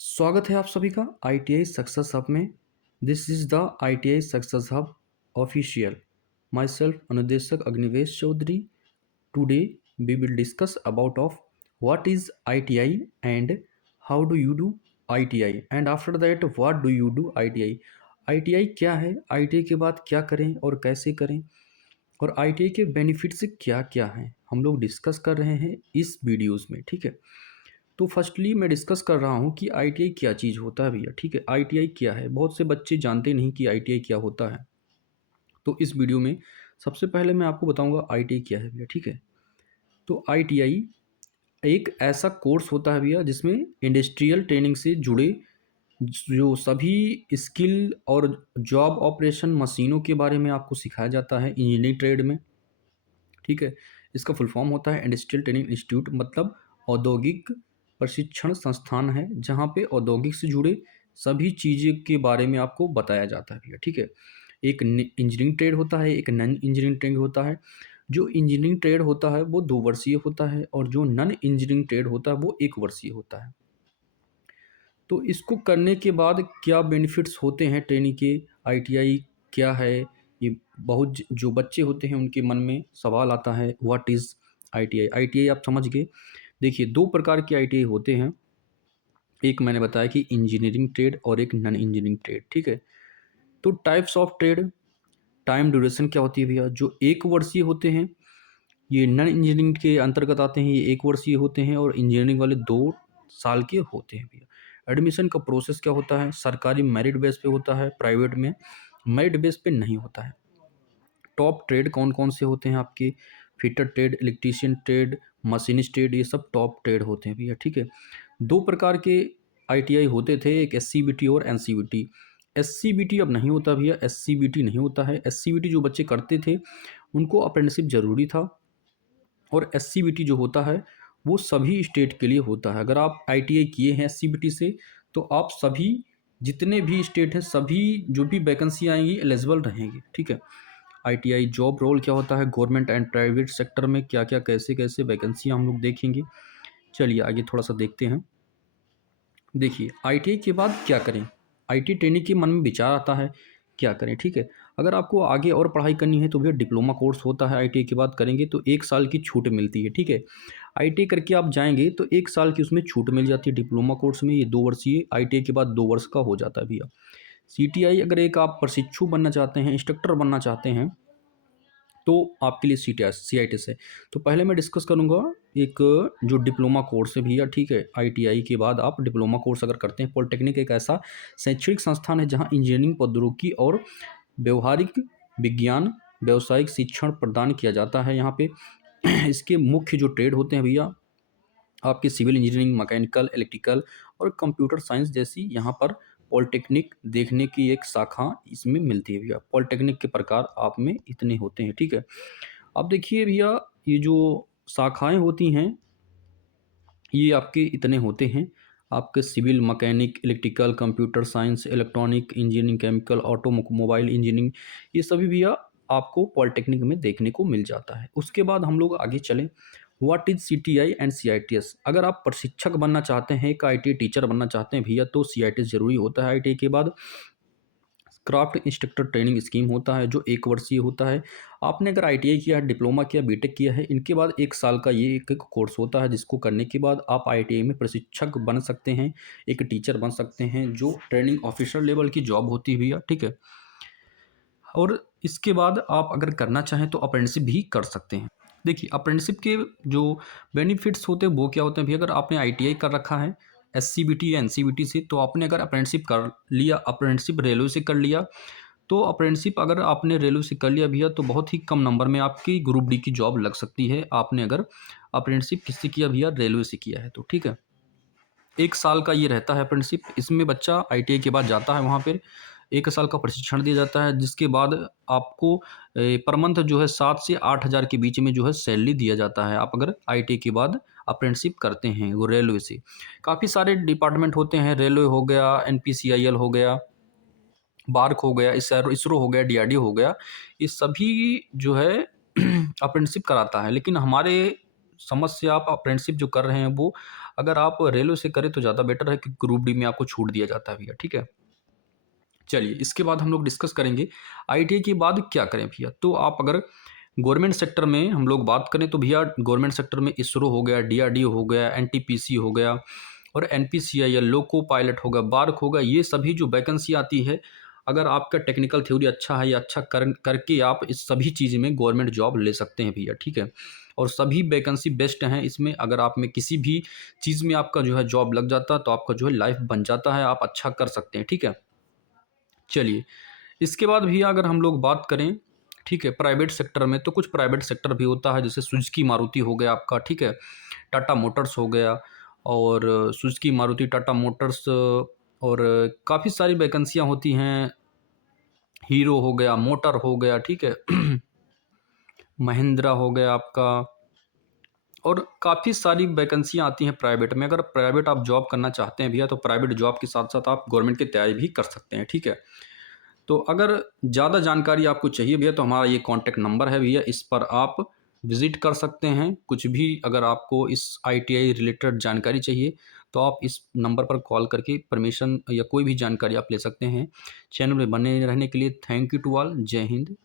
स्वागत है आप सभी का ITI सक्सेस हब में। This is the ITI success hub official. Myself अनुदेशक Agnivesh Chaudhary. Today we will discuss about of what is ITI and how do you do ITI and after that what do you do ITI। ITI क्या है, ITI के बाद क्या करें और कैसे करें, और ITI के बेनिफिट्स क्या क्या हैं, हम लोग डिस्कस कर रहे हैं इस वीडियोज़ में। ठीक है, तो फर्स्टली मैं डिस्कस कर रहा हूँ कि ITI क्या चीज़ होता है भैया। ठीक है, ITI क्या है, बहुत से बच्चे जानते नहीं कि ITI क्या होता है। तो इस वीडियो में सबसे पहले मैं आपको बताऊंगा ITI क्या है भैया। ठीक है, तो ITI एक ऐसा कोर्स होता है भैया जिसमें इंडस्ट्रियल ट्रेनिंग से जुड़े जो सभी स्किल और जॉब ऑपरेशन मशीनों के बारे में आपको सिखाया जाता है इंजीनियरिंग ट्रेड में। ठीक है, इसका फुल फॉर्म होता है इंडस्ट्रियल ट्रेनिंग इंस्टीट्यूट, मतलब औद्योगिक प्रशिक्षण संस्थान है जहाँ पे औद्योगिक से जुड़े सभी चीज़ों के बारे में आपको बताया जाता है भैया। ठीक है, एक इंजीनियरिंग ट्रेड होता है, एक नॉन इंजीनियरिंग ट्रेड होता है। जो इंजीनियरिंग ट्रेड होता है वो 2 वर्षीय होता है और जो नॉन इंजीनियरिंग ट्रेड होता है वो 1 वर्षीय होता है। तो इसको करने के बाद क्या बेनिफिट्स होते हैं ट्रेनिंग के, ITI क्या है, ये बहुत जो बच्चे होते हैं उनके मन में सवाल आता है व्हाट इज़ ITI। ITI आप समझ गए। देखिए, 2 प्रकार के ITI होते हैं, एक मैंने बताया कि इंजीनियरिंग ट्रेड और एक नॉन इंजीनियरिंग ट्रेड। ठीक है, तो types of trade, time duration क्या होती है भैया, जो 1 वर्षीय होते हैं ये नॉन इंजीनियरिंग के अंतर्गत आते हैं, ये 1 वर्षीय होते हैं, और इंजीनियरिंग वाले 2 साल के होते हैं भैया। एडमिशन का प्रोसेस क्या होता है, सरकारी मेरिट बेस पे होता है, प्राइवेट में मेरिट बेस पे नहीं होता है। टॉप ट्रेड कौन कौन से होते हैं आपके, fitter trade, electrician trade, machinist trade, ये सब टॉप ट्रेड होते हैं भैया। ठीक है, 2 प्रकार के ITI होते थे, एक SCBT और NCBT। SCBT अब नहीं होता भैया, SCBT नहीं होता है। SCBT जो बच्चे करते थे उनको अप्रेंटिसशिप जरूरी था, और SCBT जो होता है वो सभी स्टेट के लिए होता है। अगर आप ITI किए हैं SCBT से तो आप सभी जितने भी स्टेट हैं सभी जो भी वैकेंसी आएंगी एलिजिबल रहेंगे। ठीक है, ITI जॉब रोल क्या होता है, गवर्नमेंट एंड प्राइवेट सेक्टर में क्या क्या कैसे कैसे वैकेंसी हम लोग देखेंगे। चलिए आगे थोड़ा सा देखते हैं। देखिए, ITI के बाद क्या करें, ITI ट्रेनिंग के मन में विचार आता है क्या करें। ठीक है, अगर आपको आगे और पढ़ाई करनी है तो भैया डिप्लोमा कोर्स होता है, ITI के बाद करेंगे तो 1 साल की छूट मिलती है। ठीक है, ITI करके आप जाएंगे तो 1 साल की उसमें छूट मिल जाती है डिप्लोमा कोर्स में। ये 2 वर्षीय ITI के बाद 2 वर्ष का हो जाता है भैया। CTI, अगर एक आप प्रशिक्षु बनना चाहते हैं, इंस्ट्रक्टर बनना चाहते हैं तो आपके लिए CITS है। तो पहले मैं डिस्कस करूंगा एक जो डिप्लोमा कोर्स है भैया। ठीक है, ITI के बाद आप डिप्लोमा कोर्स अगर करते हैं, पॉलिटेक्निक एक ऐसा शैक्षणिक संस्थान है जहां इंजीनियरिंग प्रौद्योगिकी और व्यवहारिक विज्ञान व्यावसायिक शिक्षण प्रदान किया जाता है यहाँ पे। इसके मुख्य जो ट्रेड होते हैं भैया आपके सिविल इंजीनियरिंग, मैकेनिकल, इलेक्ट्रिकल और कंप्यूटर साइंस जैसी यहाँ पर पॉलिटेक्निक देखने की एक शाखा इसमें मिलती है भैया। पॉलिटेक्निक के प्रकार आप में इतने होते हैं। ठीक है, अब देखिए भैया, ये जो शाखाएं होती हैं ये आपके इतने होते हैं। आपके civil, mechanic, electrical, computer science, electronic engineering, chemical, automobile engineering, ये सभी भैया आपको पॉलिटेक्निक में देखने को मिल जाता है। उसके बाद हम लोग आगे चलें, what is CTI and CITS। अगर आप प्रशिक्षक बनना चाहते हैं, एक ITI टीचर बनना चाहते हैं भैया, तो CITS जरूरी होता है ITI के बाद। क्राफ्ट इंस्ट्रक्टर ट्रेनिंग स्कीम होता है जो 1 वर्षीय होता है। आपने अगर ITI किया है, डिप्लोमा किया, बीटेक किया है, इनके बाद 1 साल का ये एक कोर्स होता है जिसको करने के बाद आप ITI में प्रशिक्षक बन सकते हैं, एक टीचर बन सकते हैं, जो ट्रेनिंग ऑफिसर लेवल की जॉब होती है भैया। ठीक है, और इसके बाद आप अगर करना चाहें तो अप्रेंटिसशिप भी कर सकते हैं। देखिए, अप्रेंटिसशिप के जो बेनिफिट्स होते हैं वो क्या होते हैं भैया, अगर आपने ITI कर रखा है SCBT या NCBT से, तो आपने अगर अप्रेंटिसशिप कर लिया, अप्रेंटिसशिप रेलवे से कर लिया, तो अप्रेंटिसशिप अगर आपने रेलवे से कर लिया भैया तो बहुत ही कम नंबर में आपकी ग्रुप डी की जॉब लग सकती है। आपने अगर अप्रेंटिसशिप किससे किया भैया, रेलवे से किया है तो। ठीक है, 1 साल का ये रहता है अप्रेंटिसशिप। इसमें बच्चा ITI के बाद जाता है, वहाँ पर 1 साल का प्रशिक्षण दिया जाता है, जिसके बाद आपको पर मंथ जो है 7 से 8 हज़ार के बीच में जो है सैलरी दिया जाता है, आप अगर ITI के बाद अप्रेंटिसशिप करते हैं वो रेलवे से। काफ़ी सारे डिपार्टमेंट होते हैं, रेलवे हो गया, NPCIL हो गया, बार्क हो गया, इसरो हो गया, DRDO हो गया, ये सभी जो है अप्रेंटिसशिप कराता है। लेकिन हमारे समझ से आप अप्रेंटिसशिप जो कर रहे हैं वो अगर आप रेलवे से करें तो ज़्यादा बेटर है, क्योंकि ग्रुप डी में आपको छूट दिया जाता है भैया, ठीक है। चलिए इसके बाद हम लोग डिस्कस करेंगे आईटीआई के बाद क्या करें भैया। तो आप अगर गवर्नमेंट सेक्टर में हम लोग बात करें तो भैया गवर्नमेंट सेक्टर में इसरो हो गया, डीआरडीओ हो गया, एनटीपीसी हो गया और एनपीसीआई, लोको पायलट होगा, बार्क होगा, ये सभी जो वैकेंसी आती है, अगर आपका टेक्निकल थ्योरी अच्छा है या अच्छा करके आप इस सभी चीज़ में गवर्नमेंट जॉब ले सकते हैं भैया, ठीक है। और सभी वैकेंसी बेस्ट हैं इसमें। अगर आप में किसी भी चीज़ में आपका जो है जॉब लग जाता है तो आपका जो है लाइफ बन जाता है, आप अच्छा कर सकते हैं, ठीक है। चलिए इसके बाद भी अगर हम लोग बात करें, ठीक है, प्राइवेट सेक्टर में, तो कुछ प्राइवेट सेक्टर भी होता है, जैसे सुजुकी मारुति हो गया आपका, ठीक है, टाटा मोटर्स हो गया, और सुजुकी मारुति, टाटा मोटर्स, और काफ़ी सारी वैकेंसियाँ होती हैं, हीरो हो गया, मोटर हो गया, ठीक है, महिंद्रा हो गया आपका, और काफ़ी सारी वैकेंसियाँ आती हैं प्राइवेट में। अगर प्राइवेट आप जॉब करना चाहते हैं भैया तो प्राइवेट जॉब के साथ साथ आप गवर्नमेंट की तैयारी भी कर सकते हैं, ठीक है। तो अगर ज़्यादा जानकारी आपको चाहिए भैया तो हमारा ये कॉन्टैक्ट नंबर है भैया, इस पर आप विज़िट कर सकते हैं। कुछ भी अगर आपको इस आईटीआई रिलेटेड जानकारी चाहिए तो आप इस नंबर पर कॉल करके परमिशन या कोई भी जानकारी आप ले सकते हैं। चैनल में बने रहने के लिए थैंक यू टू ऑल। जय हिंद।